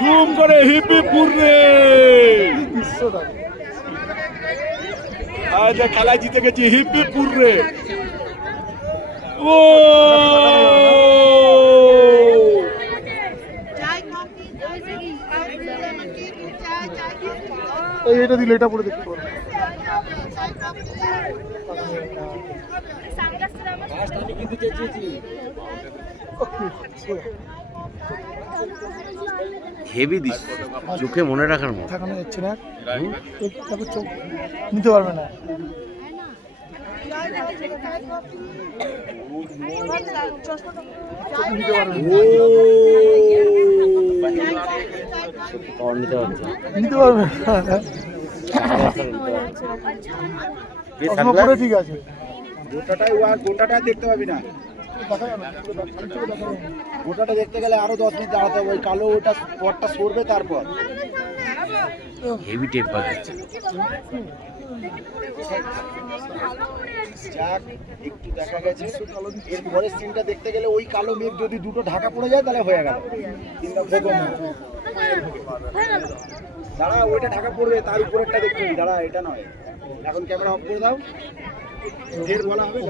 ধুম করে হিপি পুরে আজ খেলা জিতে গেছি হিপি পুরে। ও এটা দিলে এটা পরে দেখতে পারো। হেভি দিস, চোখে মনে রাখার মতো থাকানো যাচ্ছে না, চোখ নিতে পারবে না। নিতে পারবে ঠিক আছে, গোটাটা দেখতে পাবি না, গোটাটা দেখতে গেলে আরো 10 মিনিট দাঁড়াতে হবে। ওই কালো ওটা পরটা সরবে তারপর। হেভি টেপ বাজাচ্ছে। যাক একটু দেখা গেছে। এর পরের সিনটা দেখতে গেলে ওই কালো মেঘ যদি দুটো ঢাকা পড়ে যায় তাহলে হয়ে গেল। দাঁড়া, ওইটা ঢাকা পড়বে, তার উপরেরটা দেখতে হবে। দাঁড়া, এটা নয়, এখন ক্যামেরা অফ করে দাও। বলা হবে